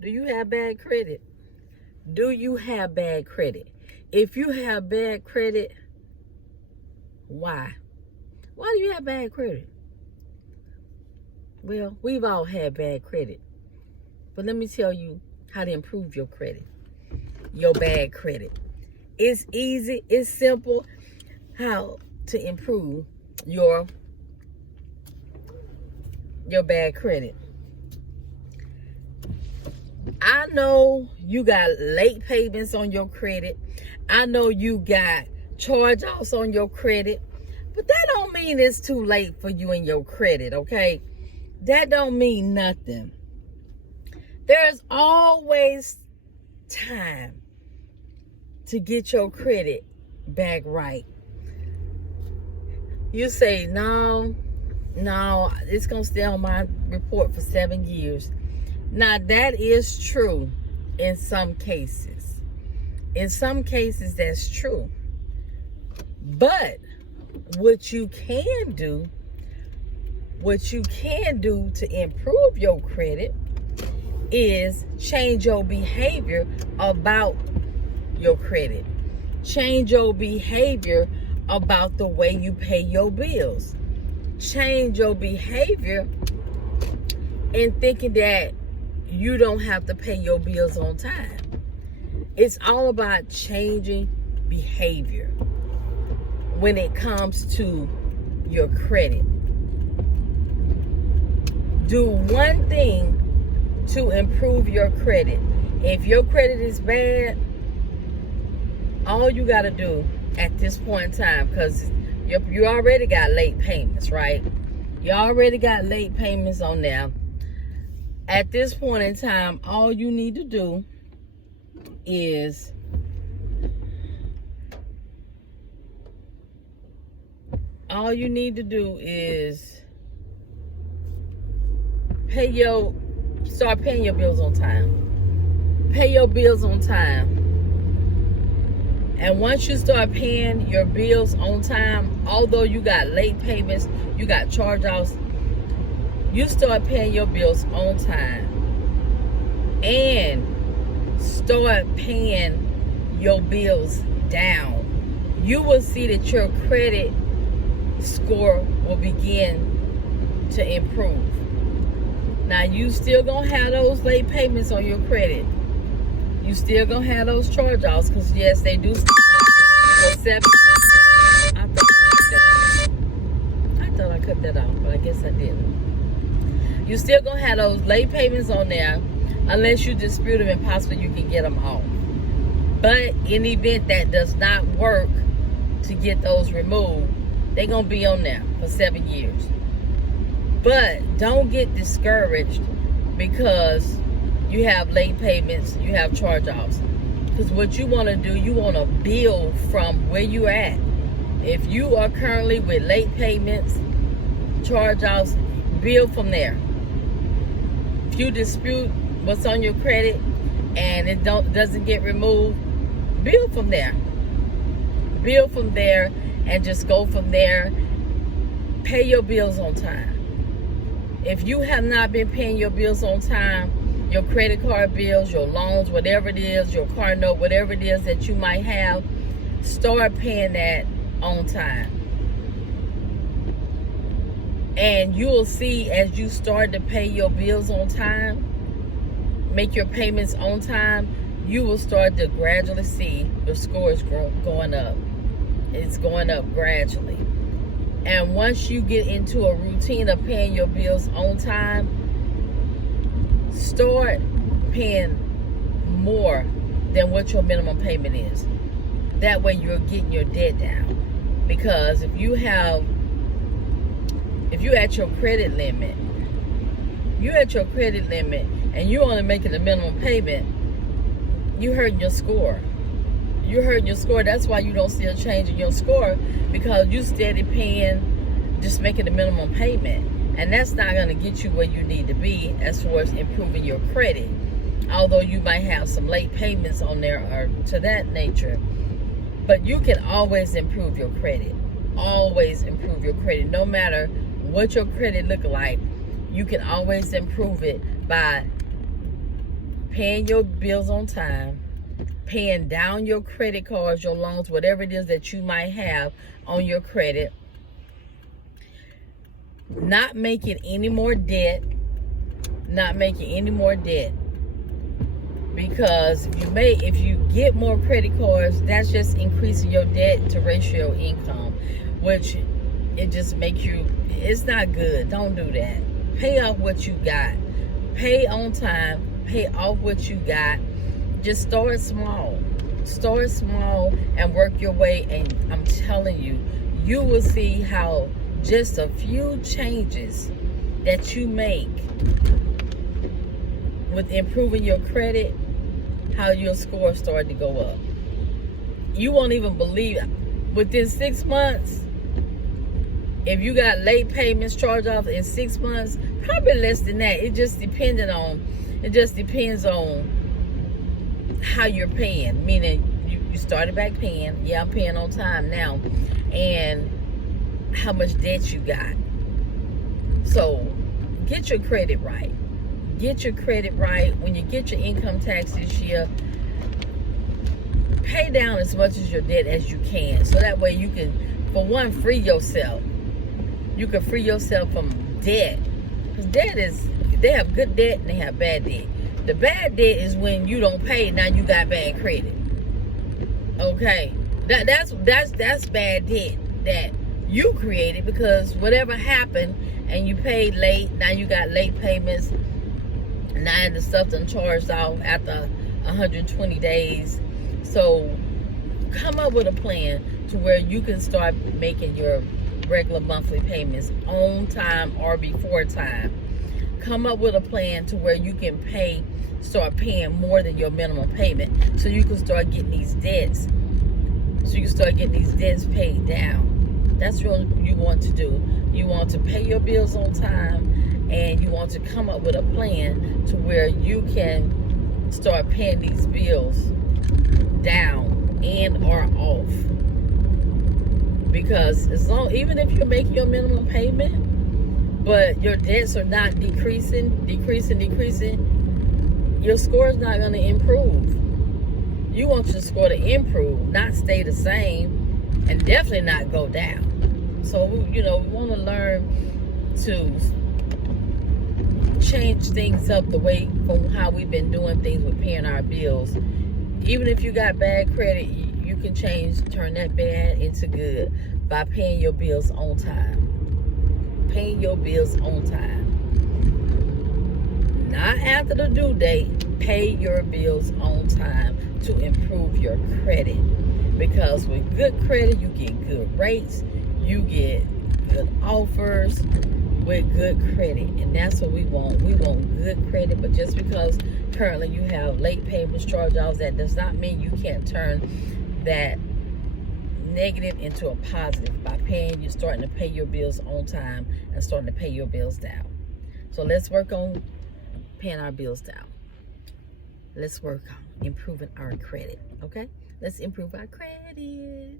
Do you have bad credit? Do you have bad credit? If you have bad credit, why? Why do you have bad credit? Well, we've all had bad credit. But let me tell you how to improve your credit, your bad credit. It's easy, it's simple how to improve your bad credit. I know you got late payments on your credit. I know you got charge-offs on your credit. But that don't mean it's too late for you and your credit, okay? That don't mean nothing. There's always time to get your credit back right. You say, no, it's going to stay on my report for 7 years. Now, that is true in some cases. In some cases, that's true. But what you can do to improve your credit is change your behavior about your credit. Change your behavior about the way you pay your bills. Change your behavior in thinking that you don't have to pay your bills on time. It's all about changing behavior when it comes to your credit. Do one thing to improve your credit. If your credit is bad, all you got to do at this point in time, because you already got late payments, right? You already got late payments on there. At this point in time, all you need to do is start paying your bills on time. Pay your bills on time. And once you start paying your bills on time, although you got late payments, you got charge-offs, you start paying your bills on time and start paying your bills down, you will see that your credit score will begin to improve. Now, you still gonna have those late payments on your credit. You still gonna have those charge-offs, because yes, they do for 7. I thought I cut that off, but I guess I didn't. You still gonna have those late payments on there unless you dispute them and possibly you can get them off. But in the event that does not work to get those removed, they're gonna be on there for 7 years. But don't get discouraged because you have late payments, you have charge-offs. Because what you want to do, you want to build from where you're at. If you are currently with late payments, charge-offs, build from there. If you dispute what's on your credit and it doesn't get removed, build from there. Build from there and just go from there. Pay your bills on time. If you have not been paying your bills on time, your credit card bills, your loans, whatever it is, your car note, whatever it is that you might have, start paying that on time. And you will see, as you start to pay your bills on time, make your payments on time, you will start to gradually see your scores going up. It's going up gradually. And once you get into a routine of paying your bills on time, start paying more than what your minimum payment is. That way you're getting your debt down. Because if you're at your credit limit, and you're only making the minimum payment, you hurting your score. You hurting your score. That's why you don't see a change in your score, because you steady paying, just making the minimum payment. And that's not going to get you where you need to be as far as improving your credit. Although you might have some late payments on there or to that nature. But you can always improve your credit. Always improve your credit. No matter what your credit look like, you can always improve it by paying your bills on time, paying down your credit cards, your loans, whatever it is that you might have on your credit, not making any more debt, because if you get more credit cards, that's just increasing your debt to ratio income, which it just makes you, it's not good. Don't do that. Pay off what you got. Pay on time. Pay off what you got. Just start small. Start small and work your way. And I'm telling you, you will see how just a few changes that you make with improving your credit, how your score started to go up. You won't even believe it. Within 6 months, if you got late payments, charge off in 6 months, probably less than that. It just depends on how you're paying. Meaning you started back paying. Yeah, I'm paying on time now. And how much debt you got. So get your credit right. Get your credit right. When you get your income tax this year, pay down as much as your debt as you can. So that way you can, for one, free yourself. You can free yourself from debt. Because debt is, they have good debt and they have bad debt. The bad debt is when you don't pay, now you got bad credit. Okay. That's bad debt that you created, because whatever happened and you paid late, now you got late payments. Now the stuff done charged off after 120 days. So come up with a plan to where you can start making your regular monthly payments on time or before time. Come up with a plan to where you can start paying more than your minimum payment, so you can start getting these debts. Paid down. That's what you want to do. You want to pay your bills on time, and you want to come up with a plan to where you can start paying these bills down and or off. Because even if you're making your minimum payment, but your debts are not decreasing, your score is not going to improve. You want your score to improve, not stay the same, and definitely not go down. So, we want to learn to change things up the way from how we've been doing things with paying our bills. Even if you got bad credit, you can turn that bad into good by paying your bills on time. Paying your bills on time. Not after the due date. Pay your bills on time to improve your credit. Because with good credit, you get good rates. You get good offers with good credit. And that's what we want. We want good credit. But just because currently you have late payments, charge-offs, that does not mean you can't turn that negative into a positive by starting to pay your bills on time and starting to pay your bills down. So let's work on paying our bills down. Let's work on improving our credit, okay? Let's improve our credit.